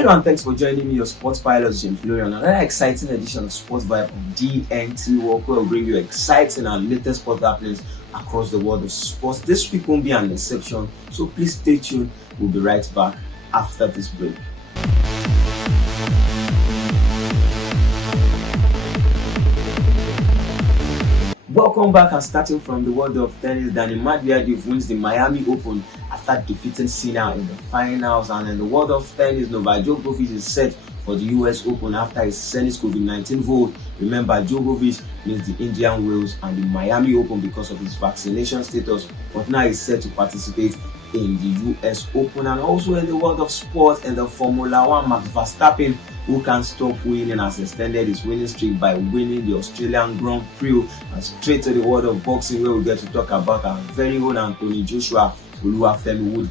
Hello and thanks for joining me, your sports pilot James Glory, on another exciting edition of Sports Vibe on DNT Walk, where we'll bring you exciting and latest sport happenings across the world of sports. This week won't be an exception, so please stay tuned. We'll be right back after this break. Welcome back, and starting from the world of tennis, Dani Medvedev wins the Miami Open after defeating Sinner in the finals. And in the world of tennis, Novak Djokovic is set for the US Open after his Senate COVID-19 vote. Remember, Djokovic missed the Indian Wells and the Miami Open because of his vaccination status, but now he's set to participate in the US Open. And also in the world of sport, in the Formula 1, Max Verstappen, who can't stop winning, has extended his winning streak by winning the Australian Grand Prix. And straight to the world of boxing, where we get to talk about our very own Anthony Joshua, who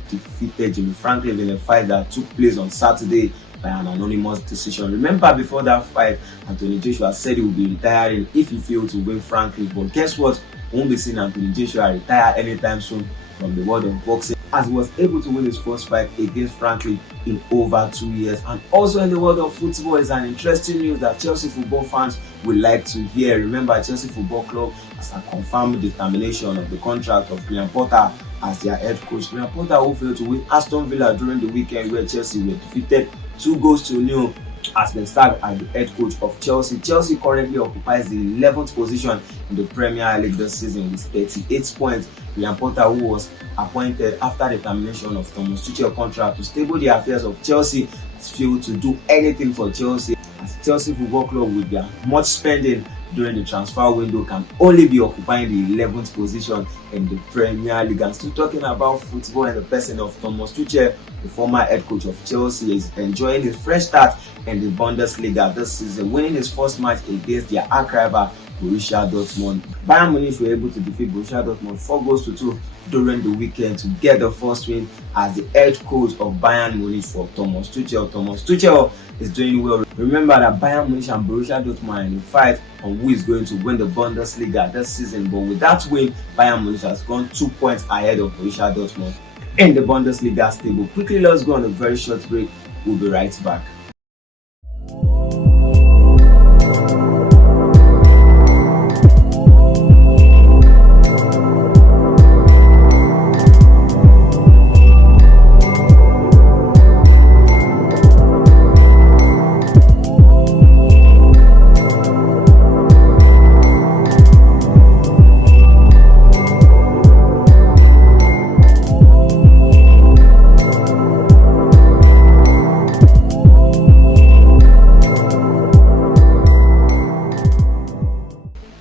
defeated Jermaine Franklin in a fight that took place on Saturday by an unanimous decision. Remember, before that fight, Anthony Joshua said he would be retiring if he failed to win Franklin. But guess what? We won't be seeing Anthony Joshua retire anytime soon from the world of boxing, as he was able to win his first fight against Franklin in over 2 years. And also in the world of football is an interesting news that Chelsea football fans would like to hear. Remember, Chelsea Football Club has confirmed the termination of the contract of Graham Potter as their head coach. Graham Potter, who failed to win Aston Villa during the weekend where Chelsea were defeated 2-0, has been sacked as the head coach of Chelsea. Chelsea currently occupies the 11th position in the Premier League this season with 38 points. Graham Potter, who was appointed after the termination of Thomas Tuchel's contract to stable the affairs of Chelsea, has failed to do anything for Chelsea, as Chelsea Football Club, with their much spending during the transfer window, can only be occupying the 11th position in the Premier League. And still talking about football, in the person of Thomas Tuchel, the former head coach of Chelsea, is enjoying his fresh start in the Bundesliga this season, winning his first match against their arch rival Borussia Dortmund. Bayern Munich were able to defeat Borussia Dortmund 4-2 during the weekend to get the first win as the head coach of Bayern Munich for Thomas Tuchel. Thomas Tuchel is doing well. Remember that Bayern Munich and Borussia Dortmund are in a fight on who is going to win the Bundesliga this season. But with that win, Bayern Munich has gone 2 points ahead of Borussia Dortmund in the Bundesliga table. Quickly, let's go on a very short break. We'll be right back.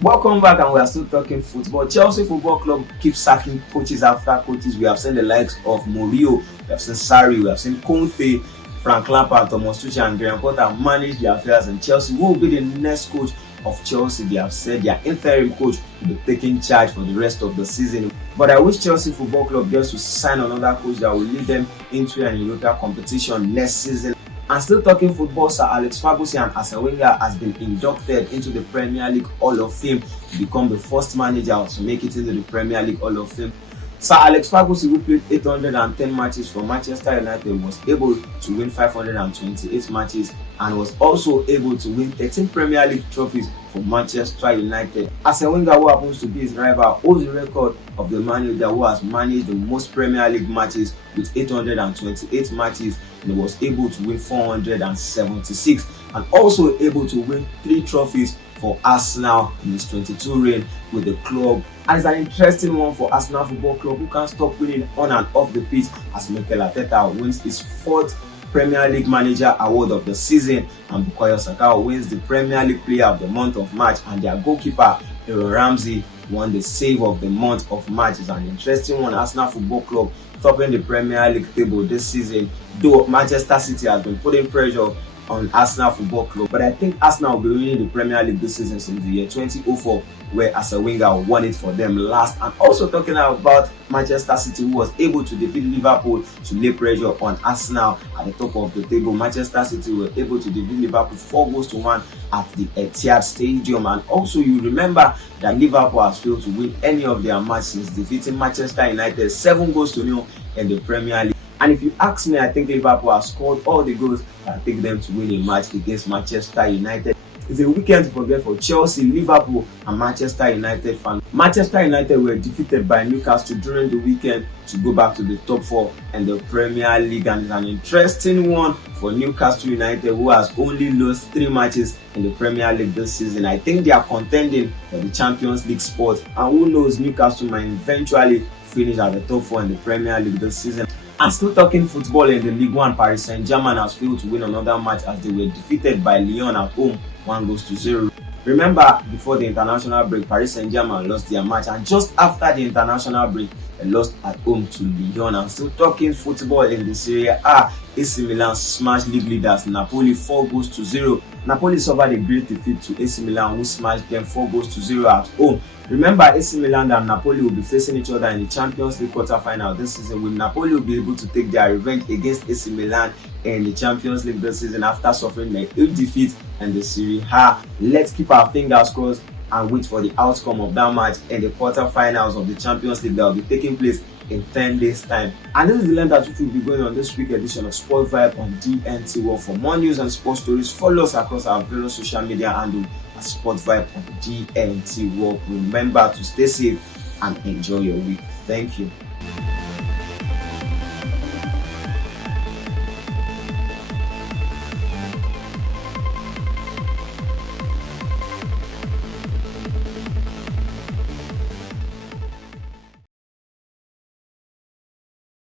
Welcome back, and we are still talking football. Chelsea Football Club keeps sacking coaches after coaches. We have seen the likes of Mourinho, we have seen Sarri, we have seen Conte, Frank Lampard, Thomas Tuchel and Graham Potter manage the affairs in Chelsea. Who will be the next coach of Chelsea? They have said their interim coach will be taking charge for the rest of the season. But I wish Chelsea Football Club gets to sign another coach that will lead them into an European competition next season. And still talking football, Sir Alex Ferguson and Arsene Wenger has been inducted into the Premier League Hall of Fame to become the first manager to make it into the Premier League Hall of Fame. Sir Alex Ferguson, who played 810 matches for Manchester United, was able to win 528 matches and was also able to win 13 Premier League trophies for Manchester United. Arsene Wenger, who happens to be his rival, holds the record of the manager who has managed the most Premier League matches with 828 matches, and was able to win 476 and also able to win 3 trophies for Arsenal in his 22 reign with the club. And it's an interesting one for Arsenal Football Club, who can't stop winning on and off the pitch, as Mikel Arteta wins his 4th Premier League Manager Award of the season, and Bukayo Saka wins the Premier League Player of the Month of March, and their goalkeeper Aaron Ramsey won the Save of the Month of March. It's an interesting one. Arsenal Football Club topping the Premier League table this season, though Manchester City has been putting pressure on Arsenal Football Club. But I think Arsenal will be winning the Premier League this season since the year 2004, where Arsene Wenger won it for them last. And also talking about Manchester City, who was able to defeat Liverpool to lay pressure on Arsenal at the top of the table. Manchester City were able to defeat Liverpool 4-1 at the Etihad Stadium. And also you remember that Liverpool has failed to win any of their matches since defeating Manchester United 7-0 in the Premier League. And if you ask me, I think Liverpool have scored all the goals that take them to win a match against Manchester United. It's a weekend to forget for Chelsea, Liverpool, and Manchester United fans. Manchester United were defeated by Newcastle during the weekend to go back to the top four in the Premier League, and it's an interesting one for Newcastle United, who has only lost 3 matches in the Premier League this season. I think they are contending for the Champions League spot, and who knows, Newcastle might eventually finish at the top 4 in the Premier League this season. And still talking football in the Ligue 1, Paris Saint-Germain has failed to win another match as they were defeated by Lyon at home 1-0. Remember, before the international break, Paris Saint-Germain lost their match, and just after the international break, they lost at home to Lyon. And still talking football in the Serie A, AC Milan smashed league leaders Napoli 4-0. Napoli suffered a great defeat to AC Milan, who smashed them 4-0 at home. Remember, AC Milan and Napoli will be facing each other in the Champions League quarter-final this season, with Napoli will be able to take their revenge against AC Milan in the Champions League this season after suffering a huge defeat in the Serie A. Let's keep our fingers crossed and wait for the outcome of that match in the quarter-finals of the Champions League that will be taking place in 10 days time. And this is the length at which will be going on this week edition of Sport Vibe on DNT World. For more news and sports stories, follow us across our various social media handles at Sport Vibe on DNT World. Remember to stay safe and enjoy your week. Thank you.